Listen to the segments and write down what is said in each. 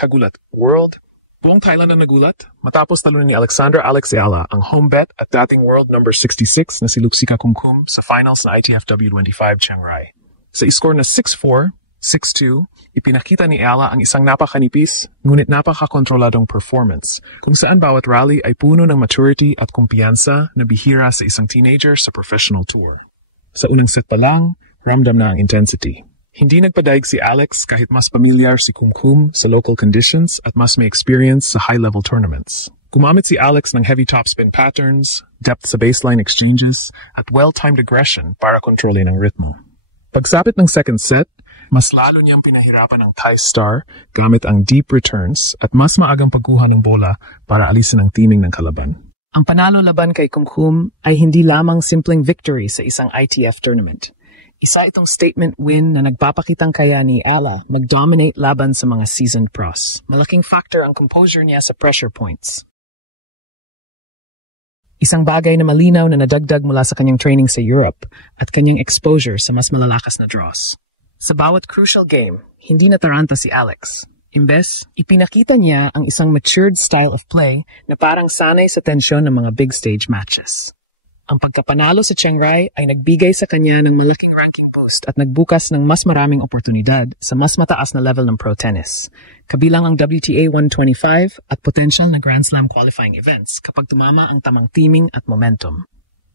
Kagulat World. Buong Thailand ang nagulat matapos talunin ni Alexandra Alex Ayala ang home bet at dating world number 66 na si Luxika Kumkum sa finals na ITFW 25 Chiang Rai. Sa score na 6-4, 6-2, ipinakita ni Ayala ang isang napakanipis ngunit napakakontroladong performance kung saan bawat rally ay puno ng maturity at kumpiyansa na bihira sa isang teenager sa professional tour. Sa unang set pa lang, ramdam na ang intensity. Hindi nagpadaig si Alex kahit mas pamilyar si Kumkum sa local conditions at mas may experience sa high-level tournaments. Gumamit si Alex ng heavy topspin patterns, depth sa baseline exchanges, at well-timed aggression para kontrolin ang ritmo. Pagsapit ng second set, mas lalo niyang pinahirapan ang Thai star gamit ang deep returns at mas maagang pagkuha ng bola para alisin ang teaming ng kalaban. Ang panalo laban kay Kumkum ay hindi lamang simpleng victory sa isang ITF tournament. Isa itong statement win na nagpapakitang kaya ni Ayala mag-dominate laban sa mga seasoned pros. Malaking factor ang composure niya sa pressure points. Isang bagay na malinaw na nadagdag mula sa kanyang training sa Europe at kanyang exposure sa mas malalakas na draws. Sa bawat crucial game, hindi nataranta si Alex. Imbes, ipinakita niya ang isang matured style of play na parang sanay sa tensyon ng mga big stage matches. Ang pagkapanalo sa Chiang Rai ay nagbigay sa kanya ng malaking ranking boost at nagbukas ng mas maraming oportunidad sa mas mataas na level ng pro tennis, kabilang ang WTA 125 at potential na Grand Slam qualifying events kapag tumama ang tamang teaming at momentum.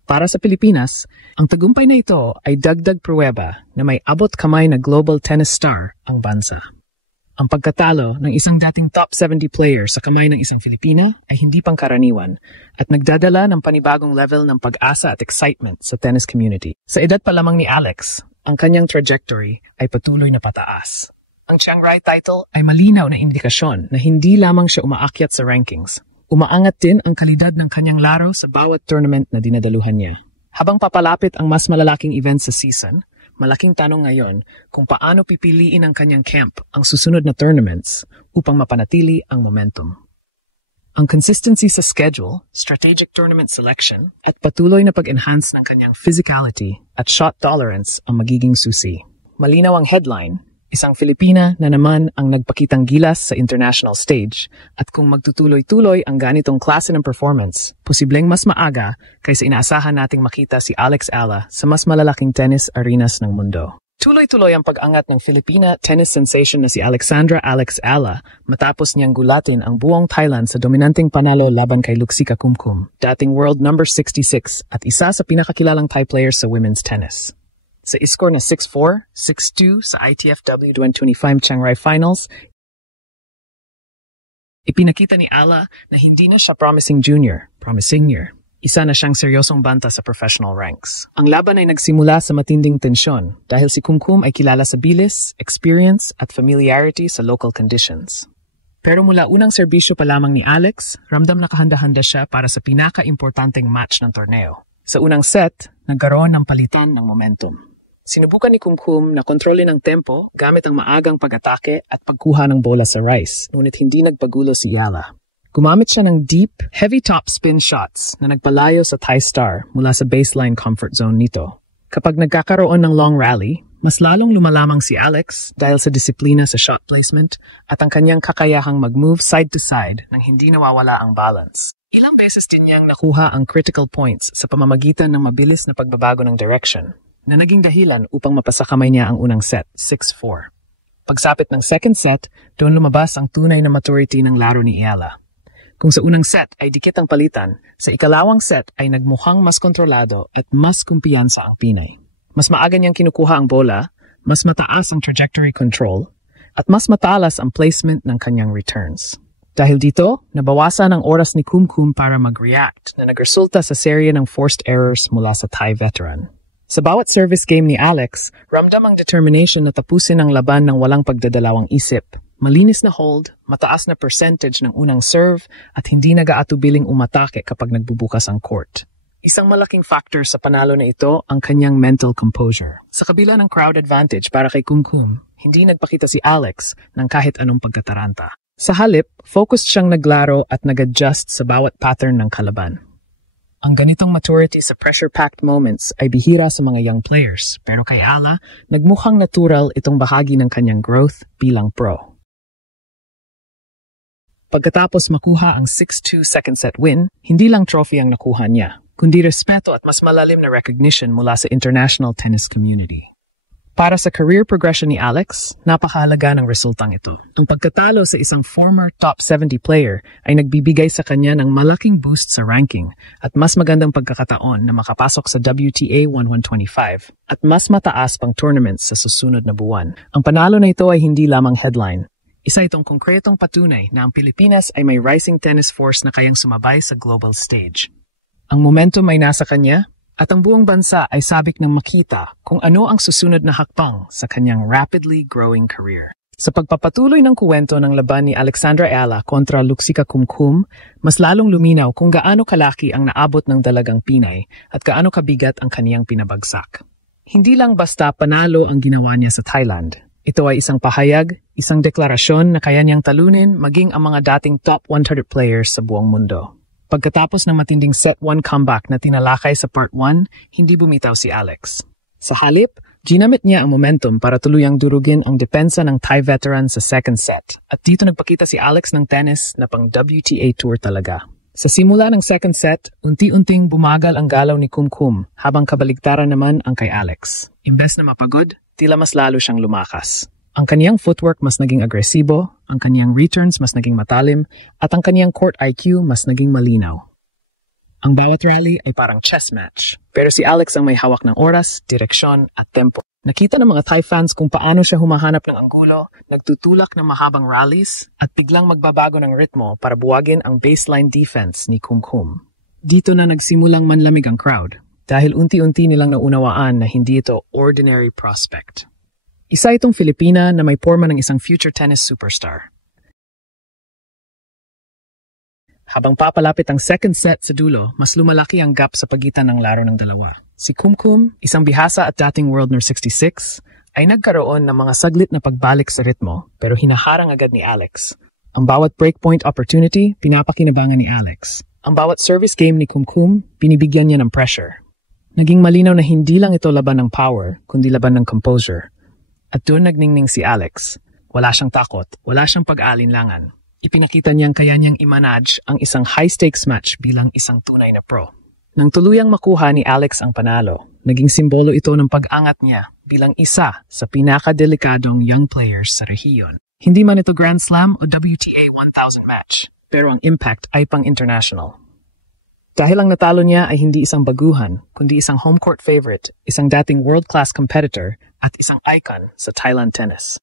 Para sa Pilipinas, ang tagumpay na ito ay dagdag pruweba na may abot kamay na global tennis star ang bansa. Ang pagkatalo ng isang dating top 70 player sa kamay ng isang Filipina ay hindi pangkaraniwan at nagdadala ng panibagong level ng pag-asa at excitement sa tennis community. Sa edad pa lamang ni Alex, ang kanyang trajectory ay patuloy na pataas. Ang Chiang Rai title ay malinaw na indikasyon na hindi lamang siya umaakyat sa rankings. Umaangat din ang kalidad ng kanyang laro sa bawat tournament na dinadaluhan niya. Habang papalapit ang mas malalaking event sa season, malaking tanong ngayon kung paano pipiliin ng kanyang camp ang susunod na tournaments upang mapanatili ang momentum. Ang consistency sa schedule, strategic tournament selection, at patuloy na pag-enhance ng kanyang physicality at shot tolerance ang magiging susi. Malinaw ang headline, isang Filipina na naman ang nagpakitang gilas sa international stage at kung magtutuloy-tuloy ang ganitong klase ng performance, posibleng mas maaga kaysa inaasahan nating makita si Alex Ayala sa mas malalaking tennis arenas ng mundo. Tuloy-tuloy ang pag-angat ng Filipina tennis sensation na si Alexandra Alex Ayala matapos niyang gulatin ang buong Thailand sa dominanteng panalo laban kay Luxika Kumkum, dating world number 66 at isa sa pinakakilalang Thai players sa women's tennis. Sa score na 6-4, 6-2 sa ITFW 2025 Chiang Rai Finals, ipinakita ni Ayala na hindi na siya promising junior, promising senior. Isa na siyang seryosong banta sa professional ranks. Ang laban ay nagsimula sa matinding tensyon dahil si Kumkum ay kilala sa bilis, experience at familiarity sa local conditions. Pero mula unang serbisyo pa lamang ni Alex, ramdam na kahanda-handa siya para sa pinaka-importanteng match ng torneo. Sa unang set, nagkaroon ng palitan ng momentum. Sinubukan ni Kumkum na kontrolin ang tempo gamit ang maagang pag-atake at pagkuha ng bola sa rice, ngunit hindi nagpagulo si Ayala. Gumamit siya ng deep, heavy topspin shots na nagpalayo sa Thai star mula sa baseline comfort zone nito. Kapag nagkakaroon ng long rally, mas lalong lumalamang si Alex dahil sa disiplina sa shot placement at ang kanyang kakayahang mag-move side to side nang hindi nawawala ang balance. Ilang beses din niyang nakuha ang critical points sa pamamagitan ng mabilis na pagbabago ng direction, na naging dahilan upang mapasakamay niya ang unang set, 6-4. Pagsapit ng second set, doon lumabas ang tunay na maturity ng laro ni Ayala. Kung sa unang set ay dikit ang palitan, sa ikalawang set ay nagmukhang mas kontrolado at mas kumpiyansa ang Pinay. Mas maaga niyang kinukuha ang bola, mas mataas ang trajectory control, at mas matalas ang placement ng kanyang returns. Dahil dito, nabawasan ang oras ni Kumkum para mag-react na nagresulta sa serye ng forced errors mula sa Thai veteran. Sa bawat service game ni Alex, ramdam ang determination na tapusin ang laban ng walang pagdadalawang isip. Malinis na hold, mataas na percentage ng unang serve, at hindi nag-aatubiling umatake kapag nagbubukas ang court. Isang malaking factor sa panalo na ito ang kanyang mental composure. Sa kabila ng crowd advantage para kay Kumkum, hindi nagpakita si Alex ng kahit anong pagkataranta. Sa halip, focused siyang naglaro at nag-adjust sa bawat pattern ng kalaban. Ang ganitong maturity sa pressure-packed moments ay bihira sa mga young players, pero kay Ayala, nagmukhang natural itong bahagi ng kanyang growth bilang pro. Pagkatapos makuha ang 6-2 second set win, hindi lang trophy ang nakuha niya, kundi respeto at mas malalim na recognition mula sa international tennis community. Para sa career progression ni Alex, napakahalaga ng resultang ito. Ang pagkatalo sa isang former top 70 player ay nagbibigay sa kanya ng malaking boost sa ranking at mas magandang pagkakataon na makapasok sa WTA 1125 at mas mataas pang tournaments sa susunod na buwan. Ang panalo na ito ay hindi lamang headline. Isa itong konkretong patunay na ang Pilipinas ay may rising tennis force na kayang sumabay sa global stage. Ang momentum ay nasa kanya, at ang buong bansa ay sabik ng makita kung ano ang susunod na hakbang sa kanyang rapidly growing career. Sa pagpapatuloy ng kuwento ng laban ni Alexandra Ayala kontra Luxica Kumkum, mas lalong luminaw kung gaano kalaki ang naabot ng dalagang Pinay at gaano kabigat ang kaniyang pinabagsak. Hindi lang basta panalo ang ginawa niya sa Thailand. Ito ay isang pahayag, isang deklarasyon na kaya niyang talunin maging ang mga dating top 100 players sa buong mundo. Pagkatapos ng matinding set 1 comeback na tinalakay sa part 1, hindi bumitaw si Alex. Sa halip, ginamit niya ang momentum para tuluyang durugin ang depensa ng Thai veteran sa second set. At dito nagpakita si Alex ng tennis na pang WTA Tour talaga. Sa simula ng second set, unti-unting bumagal ang galaw ni Kumkum habang kabaligtaran naman ang kay Alex. Imbes na mapagod, tila mas lalo siyang lumakas. Ang kaniyang footwork mas naging agresibo, ang kaniyang returns mas naging matalim, at ang kaniyang court IQ mas naging malinaw. Ang bawat rally ay parang chess match, pero si Alex ang may hawak ng oras, direksyon, at tempo. Nakita ng mga Thai fans kung paano siya humahanap ng anggulo, nagtutulak ng mahabang rallies, at biglang magbabago ng ritmo para buwagin ang baseline defense ni Kumkum. Dito na nagsimulang manlamig ang crowd, dahil unti-unti nilang naunawaan na hindi ito ordinary prospect. Isa itong Filipina na may porma ng isang future tennis superstar. Habang papalapit ang second set sa dulo, mas lumalaki ang gap sa pagitan ng laro ng dalawa. Si Kumkum, isang bihasa at dating world number 66, ay nagkaroon ng mga saglit na pagbalik sa ritmo pero hinaharang agad ni Alex. Ang bawat breakpoint opportunity, pinapakinabangan ni Alex. Ang bawat service game ni Kumkum, binibigyan niya ng pressure. Naging malinaw na hindi lang ito laban ng power, kundi laban ng composure. At doon nagningning si Alex. Wala siyang takot, wala siyang pag-aalinlangan. Ipinakita niyang kaya niyang i-manage ang isang high-stakes match bilang isang tunay na pro. Nang tuluyang makuha ni Alex ang panalo, naging simbolo ito ng pag-angat niya bilang isa sa pinakadelikadong young players sa rehiyon. Hindi man ito Grand Slam o WTA 1000 match, pero ang impact ay pang-international. Dahil ang natalo niya ay hindi isang baguhan, kundi isang home court favorite, isang dating world-class competitor, at isang icon sa Thailand tennis.